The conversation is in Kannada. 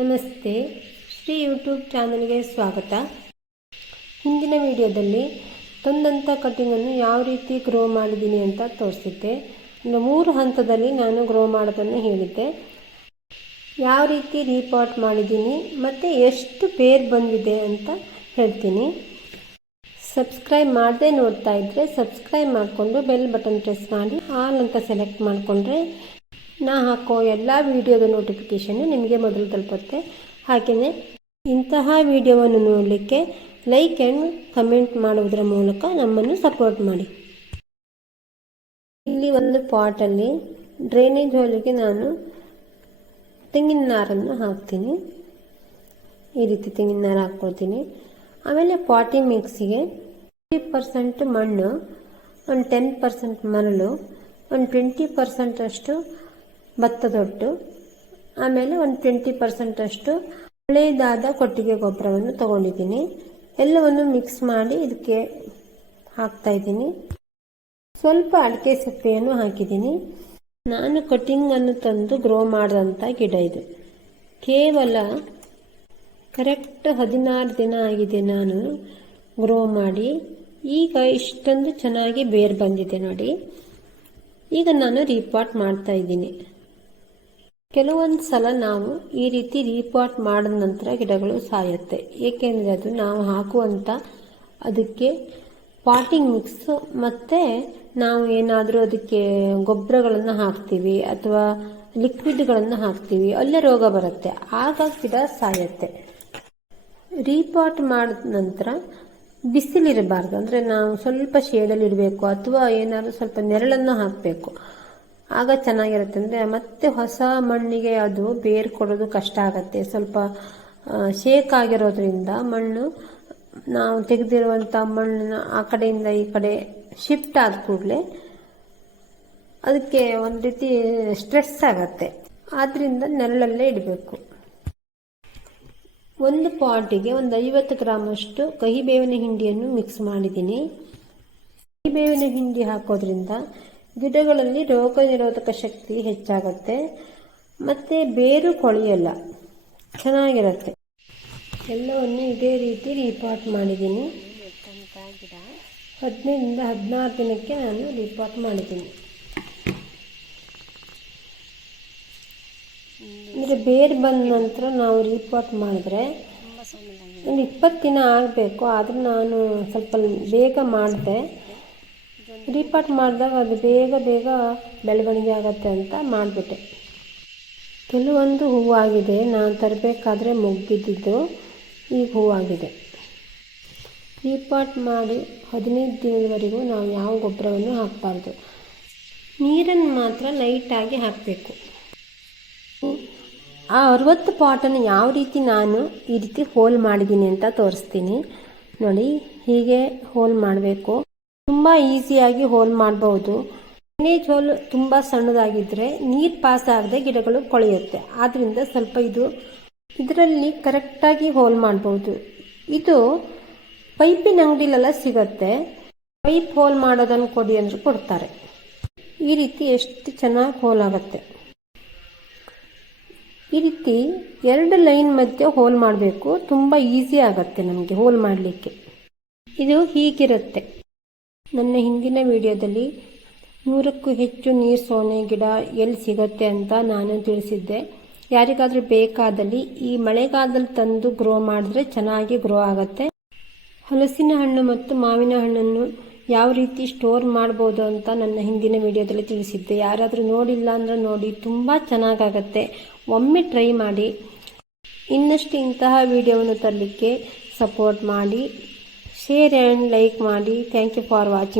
ನಮಸ್ತೆ, ಶ್ರೀ ಯೂಟ್ಯೂಬ್ ಚಾನಲ್ಗೆ ಸ್ವಾಗತ. ಹಿಂದಿನ ವಿಡಿಯೋದಲ್ಲಿ ತಂದಂಥ ಕಟ್ಟಿಂಗನ್ನು ಯಾವ ರೀತಿ ಗ್ರೋ ಮಾಡಿದ್ದೀನಿ ಅಂತ ತೋರಿಸಿದ್ದೆ. 3 ಹಂತದಲ್ಲಿ ನಾನು ಗ್ರೋ ಮಾಡೋದನ್ನು ಹೇಳಿದ್ದೆ. ಯಾವ ರೀತಿ ರೀಪಾಟ್ ಮಾಡಿದ್ದೀನಿ ಮತ್ತು ಎಷ್ಟು ಬೇರ್ ಬಂದಿದೆ ಅಂತ ಹೇಳ್ತೀನಿ. ಸಬ್ಸ್ಕ್ರೈಬ್ ಮಾಡದೆ ನೋಡ್ತಾ ಇದ್ದರೆ ಸಬ್ಸ್ಕ್ರೈಬ್ ಮಾಡಿಕೊಂಡು ಬೆಲ್ ಬಟನ್ ಪ್ರೆಸ್ ಮಾಡಿ ಆಲ್ ಅಂತ ಸೆಲೆಕ್ಟ್ ಮಾಡಿಕೊಂಡ್ರೆ ನಾ ಹಾಕೋ ಎಲ್ಲ ವಿಡಿಯೋದ ನೋಟಿಫಿಕೇಷನ್ನು ನಿಮಗೆ ಮೊದಲು ತಲುಪುತ್ತೆ. ಹಾಗೆಯೇ ಇಂತಹ ವಿಡಿಯೋವನ್ನು ನೋಡಲಿಕ್ಕೆ ಲೈಕ್ ಆ್ಯಂಡ್ ಕಮೆಂಟ್ ಮಾಡುವುದರ ಮೂಲಕ ನಮ್ಮನ್ನು ಸಪೋರ್ಟ್ ಮಾಡಿ. ಇಲ್ಲಿ ಒಂದು ಪಾಟಲ್ಲಿ ಡ್ರೈನೇಜ್ ಹೋಲಿಗೆ ನಾನು ತೆಂಗಿನ ನಾರನ್ನು ಹಾಕ್ತೀನಿ. ಈ ರೀತಿ ತೆಂಗಿನ ನಾರು ಹಾಕ್ಕೊಳ್ತೀನಿ. ಆಮೇಲೆ ಪಾಟಿಂಗ್ ಮಿಕ್ಸಿಗೆ 50% ಮಣ್ಣು, ಒಂದು 10% ಮರಳು, ಒಂದು 20% ಅಷ್ಟು ಭತ್ತದೊಟ್ಟು, ಆಮೇಲೆ ಒಂದು 20% ಅಷ್ಟು ಹಳೆಯದಾದ ಕೊಟ್ಟಿಗೆ ಗೊಬ್ಬರವನ್ನು ತಗೊಂಡಿದ್ದೀನಿ. ಎಲ್ಲವನ್ನು ಮಿಕ್ಸ್ ಮಾಡಿ ಇದಕ್ಕೆ ಹಾಕ್ತಾ ಇದ್ದೀನಿ. ಸ್ವಲ್ಪ ಅಡಿಕೆ ಸೊಪ್ಪೆಯನ್ನು ಹಾಕಿದ್ದೀನಿ. ನಾನು ಕಟಿಂಗನ್ನು ತಂದು ಗ್ರೋ ಮಾಡಿದಂಥ ಗಿಡ ಇದು. ಕೇವಲ ಕರೆಕ್ಟ್ 16 ದಿನ ಆಗಿದೆ ನಾನು ಗ್ರೋ ಮಾಡಿ. ಈಗ ಇಷ್ಟೊಂದು ಚೆನ್ನಾಗಿ ಬೇರು ಬಂದಿದೆ ನೋಡಿ. ಈಗ ನಾನು ರೀಪಾಟ್ ಮಾಡ್ತಾ ಇದ್ದೀನಿ. ಕೆಲವೊಂದು ಸಲ ನಾವು ಈ ರೀತಿ ರೀಪಾಟ್ ಮಾಡಿದ ನಂತರ ಗಿಡಗಳು ಸಾಯುತ್ತೆ. ಏಕೆಂದರೆ ಅದು ನಾವು ಹಾಕುವಂಥ ಅದಕ್ಕೆ ಪಾಟಿಂಗ್ ಮಿಕ್ಸ್ ಮತ್ತು ನಾವು ಏನಾದರೂ ಅದಕ್ಕೆ ಗೊಬ್ಬರಗಳನ್ನು ಹಾಕ್ತೀವಿ ಅಥವಾ ಲಿಕ್ವಿಡ್ಗಳನ್ನು ಹಾಕ್ತೀವಿ, ಅಲ್ಲೇ ರೋಗ ಬರುತ್ತೆ, ಆಗ ಗಿಡ ಸಾಯುತ್ತೆ. ರೀಪಾಟ್ ಮಾಡಿದ ನಂತರ ಬಿಸಿಲಿರಬಾರ್ದು, ಅಂದರೆ ನಾವು ಸ್ವಲ್ಪ ಶೇಡಲ್ಲಿ ಇಡಬೇಕು ಅಥವಾ ಏನಾದರೂ ಸ್ವಲ್ಪ ನೆರಳನ್ನು ಹಾಕಬೇಕು, ಆಗ ಚೆನ್ನಾಗಿರುತ್ತೆ. ಅಂದರೆ ಮತ್ತೆ ಹೊಸ ಮಣ್ಣಿಗೆ ಅದು ಬೇರು ಕೊಡೋದು ಕಷ್ಟ ಆಗುತ್ತೆ. ಸ್ವಲ್ಪ ಶೇಕ್ ಆಗಿರೋದ್ರಿಂದ ಮಣ್ಣು ನಾವು ತೆಗೆದಿರುವಂಥ ಮಣ್ಣನ್ನ ಆ ಕಡೆಯಿಂದ ಈ ಕಡೆ ಶಿಫ್ಟ್ ಆದ ಕೂಡಲೇ ಅದಕ್ಕೆ ಒಂದು ರೀತಿ ಸ್ಟ್ರೆಸ್ ಆಗತ್ತೆ. ಆದ್ದರಿಂದ ನೆರಳಲ್ಲೇ ಇಡಬೇಕು. ಒಂದು ಪಾಟಿಗೆ ಒಂದು 50 ಗ್ರಾಮಷ್ಟು ಕಹಿಬೇವಿನ ಹಿಂಡಿಯನ್ನು ಮಿಕ್ಸ್ ಮಾಡಿದ್ದೀನಿ. ಕಹಿಬೇವಿನ ಹಿಂಡಿ ಹಾಕೋದ್ರಿಂದ ಗಿಡಗಳಲ್ಲಿ ರೋಗ ನಿರೋಧಕ ಶಕ್ತಿ ಹೆಚ್ಚಾಗುತ್ತೆ ಮತ್ತು ಬೇರು ಕೊಳೆಯಲ್ಲ, ಚೆನ್ನಾಗಿರುತ್ತೆ. ಎಲ್ಲವನ್ನು ಇದೇ ರೀತಿ ರೀಪಾಟ್ ಮಾಡಿದ್ದೀನಿ. 15ರಿಂದ 16 ದಿನಕ್ಕೆ ನಾನು ರೀಪಾಟ್ ಮಾಡಿದ್ದೀನಿ. ಅಂದರೆ ಬೇರು ಬಂದ ನಂತರ ನಾವು ರೀಪಾಟ್ ಮಾಡಿದ್ರೆ ಒಂದು 20 ದಿನ ಆಗಬೇಕು. ಆದರೂ ನಾನು ಸ್ವಲ್ಪ ಬೇಗ ಮಾಡಿದೆ. ರೀಪಾಟ್ ಮಾಡಿದಾಗ ಅದು ಬೇಗ ಬೆಳವಣಿಗೆ ಆಗುತ್ತೆ ಅಂತ ಮಾಡಿಬಿಟ್ಟೆ. ಕೆಲವೊಂದು ಹೂವಾಗಿದೆ, ನಾನು ತರಬೇಕಾದ್ರೆ ಮುಗ್ಗಿದ್ದು, ಈಗ ಹೂವಾಗಿದೆ. ರೀಪಾಟ್ ಮಾಡಿ 15 ದಿನದವರೆಗೂ ನಾವು ಯಾವ ಗೊಬ್ಬರವನ್ನು ಹಾಕಬಾರ್ದು. ನೀರನ್ನು ಮಾತ್ರ ಲೈಟಾಗಿ ಹಾಕಬೇಕು. ಆ 60 ಪಾಟನ್ನು ಯಾವ ರೀತಿ ನಾನು ಈ ರೀತಿ ಹೋಲ್ ಮಾಡಿದ್ದೀನಿ ಅಂತ ತೋರಿಸ್ತೀನಿ ನೋಡಿ. ಹೀಗೆ ಹೋಲ್ ಮಾಡಬೇಕು. ತುಂಬ ಈಸಿಯಾಗಿ ಹೋಲ್ ಮಾಡಬಹುದು. ಡ್ರೈನೇಜ್ ಹೋಲ್ ತುಂಬ ಸಣ್ಣದಾಗಿದ್ದರೆ ನೀರು ಪಾಸ್ ಆಗದೆ ಗಿಡಗಳು ಕೊಳೆಯುತ್ತೆ. ಆದ್ದರಿಂದ ಸ್ವಲ್ಪ ಇದರಲ್ಲಿ ಕರೆಕ್ಟಾಗಿ ಹೋಲ್ ಮಾಡಬಹುದು. ಇದು ಪೈಪಿನ ಅಂಗಡಿಲೆಲ್ಲ ಸಿಗುತ್ತೆ. ಪೈಪ್ ಹೋಲ್ ಮಾಡೋದನ್ನು ಕೊಡಿ ಅಂದ್ರೆ ಕೊಡ್ತಾರೆ. ಈ ರೀತಿ ಎಷ್ಟು ಚೆನ್ನಾಗಿ ಹೋಲ್ ಆಗುತ್ತೆ. ಈ ರೀತಿ 2 ಲೈನ್ ಮಧ್ಯೆ ಹೋಲ್ ಮಾಡಬೇಕು. ತುಂಬ ಈಸಿ ಆಗುತ್ತೆ ನಮಗೆ ಹೋಲ್ ಮಾಡಲಿಕ್ಕೆ. ಇದು ಹೀಗಿರುತ್ತೆ. ನನ್ನ ಹಿಂದಿನ ವಿಡಿಯೋದಲ್ಲಿ 100ಕ್ಕೂ ಹೆಚ್ಚು ನೀರು ಸೋನೆ ಗಿಡ ಎಲ್ಲಿ ಸಿಗುತ್ತೆ ಅಂತ ನಾನು ತಿಳಿಸಿದ್ದೆ. ಯಾರಿಗಾದರೂ ಬೇಕಾದಲ್ಲಿ ಈ ಮಳೆಗಾಲದಲ್ಲಿ ತಂದು ಗ್ರೋ ಮಾಡಿದ್ರೆ ಚೆನ್ನಾಗಿ ಗ್ರೋ ಆಗುತ್ತೆ. ಹಲಸಿನ ಹಣ್ಣು ಮತ್ತು ಮಾವಿನ ಹಣ್ಣನ್ನು ಯಾವ ರೀತಿ ಸ್ಟೋರ್ ಮಾಡ್ಬೋದು ಅಂತ ನನ್ನ ಹಿಂದಿನ ವಿಡಿಯೋದಲ್ಲಿ ತಿಳಿಸಿದ್ದೆ. ಯಾರಾದರೂ ನೋಡಿಲ್ಲ ಅಂದರೆ ನೋಡಿ, ತುಂಬ ಚೆನ್ನಾಗಾಗತ್ತೆ. ಒಮ್ಮೆ ಟ್ರೈ ಮಾಡಿ. ಇನ್ನಷ್ಟು ಇಂತಹ ವಿಡಿಯೋವನ್ನು ತರಲಿಕ್ಕೆ ಸಪೋರ್ಟ್ ಮಾಡಿ, ಶೇರ್ ಆ್ಯಂಡ್ ಲೈಕ್ ಮಾಡಿ. Thank you for watching.